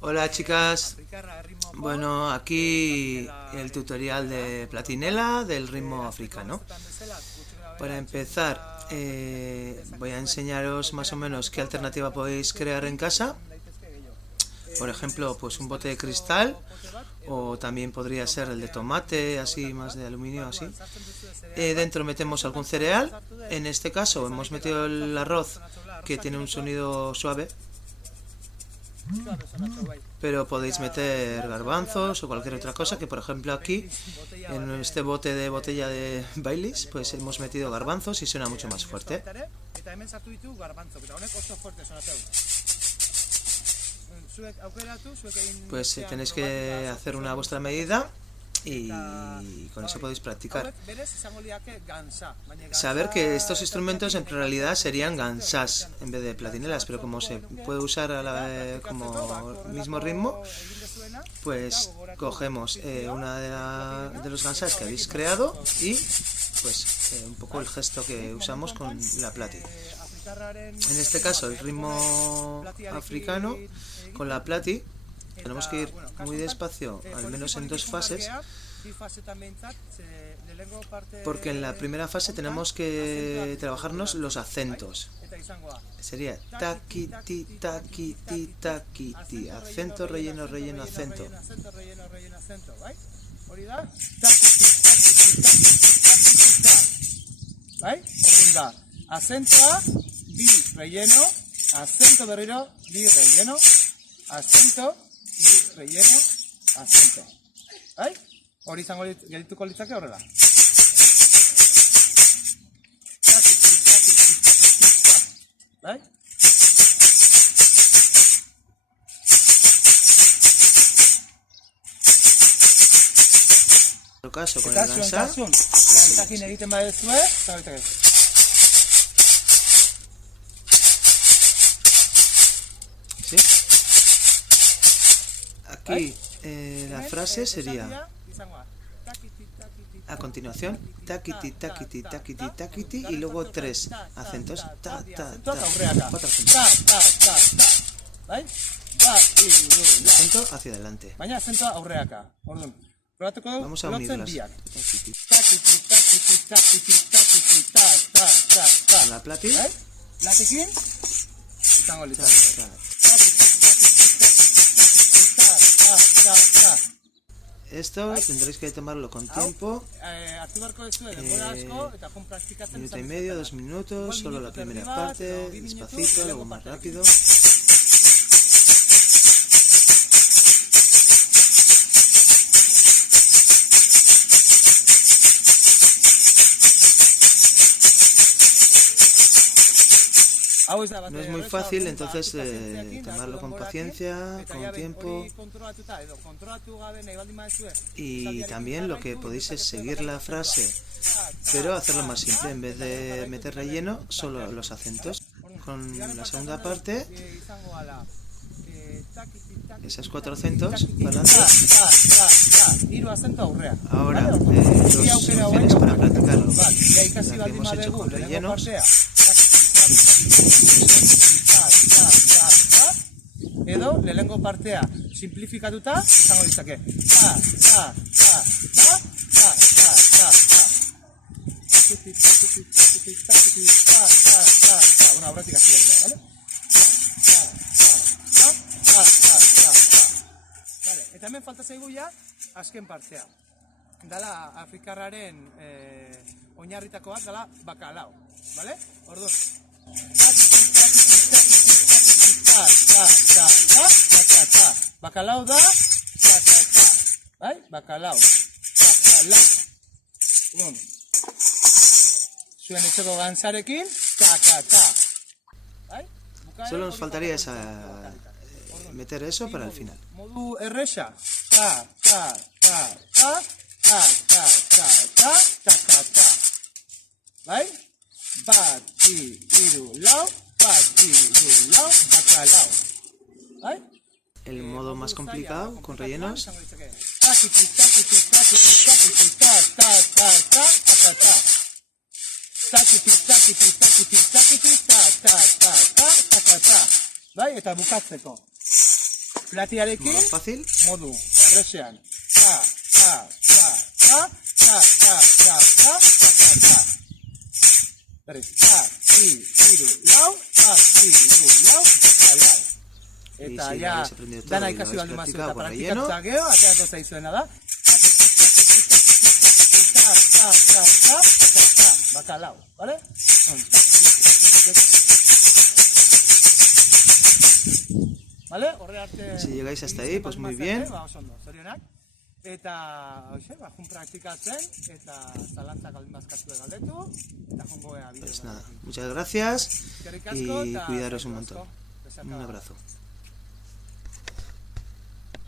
Hola chicas, bueno, aquí el tutorial de Platinela del ritmo africano. Para empezar, voy a enseñaros más o menos qué alternativa podéis crear en casa. Por ejemplo, pues un bote de cristal, o también podría ser el de tomate, así más de aluminio, así. Dentro metemos algún cereal. En este caso hemos metido el arroz, que tiene un sonido suave, pero podéis meter garbanzos o cualquier otra cosa, que por ejemplo aquí en este bote de botella de Baileys pues hemos metido garbanzos y suena mucho más fuerte. Pues tenéis que hacer una a vuestra medida y con eso podéis practicar. Saber que estos instrumentos en realidad serían gansás en vez de platinelas, pero como se puede usar como mismo ritmo, pues cogemos una de los gansás que habéis creado y pues un poco el gesto que usamos con la plati. En este caso el ritmo africano con la plati tenemos que ir muy despacio, al menos en dos fases, porque en la primera fase tenemos que trabajarnos los acentos. Sería taki ti taki ti taki ti, acento relleno relleno acento. Acentoa, bi relleno, acento berriro, bi relleno, acento, bi relleno, acento. Bai? Hori izango gelituko litzake horrela. Bai? En caso con el gansá, gansakin egiten badezue, zabaitak ez. ¿sí? Aquí la frase sería a continuación takiti takiti takiti takiti y luego tres acentos ta ta ta, cuatro acentos. Acento hacia adelante. Baina acentoa aurreaka. Orduan, probatuko dugu. Vamos a unirlas. Con la plati. Platikin izango litzake. Esto tendréis que tomarlo con tiempo, minuto y medio, 2 minutos, solo la primera parte, despacito, luego más rápido. No es muy fácil, entonces tomarlo con paciencia, con tiempo. Y también lo que podéis es seguir la frase, pero hacerlo más simple. En vez de meter relleno, solo los acentos. Con la segunda parte, esos 4 acentos para adelante. Ahora, dos opciones para practicarlo. La que hemos hecho con relleno. Edo, lehenengo partea simplifikatuta izango ditzake. Una aurretik hasi behar, vale? Eta hemen falta zaigu ja azken partea. Dala afrikarraren oinarritakoak dala bakalao, vale? Orduan, bakalao da, bai? Bakalao. Zuen etxeko gantzarekin, bai? Solo nos faltaría meter eso para el final. Modu erresa, bai? Bat, iru, lau, bakalao. ¿Bai? El modo más complicado, con rellenos. Bai, eta bukatzeko. Platiarekin, Modo fácil. modu, erresean. Ta, ta, ta, ta, ta, ta, ta, ta, ta, ta. Berriz, ta, iru, lau, ta, iru, lau, ta, lau. Eta si ja, habéis aprendido todo dana y lo ikasi habéis baldu mazu practicado eta con praktikatuta relleno. gero, ateako zaizuena da. Ta, ta, ta, ta, ta, ta, bakalau, vale? Vale? Horre arte... Si llegáis hasta ahí, pues muy bien. Oso ondo, zorionak. Eta, hoxe, jun praktikatzen, eta zalantzak aldin bazkazue galdetu, eta jongo bideo. Pues nada, muchas gracias Eskerrik asko, y eta cuidaros un eskerrik montón. asko. Un abrazo.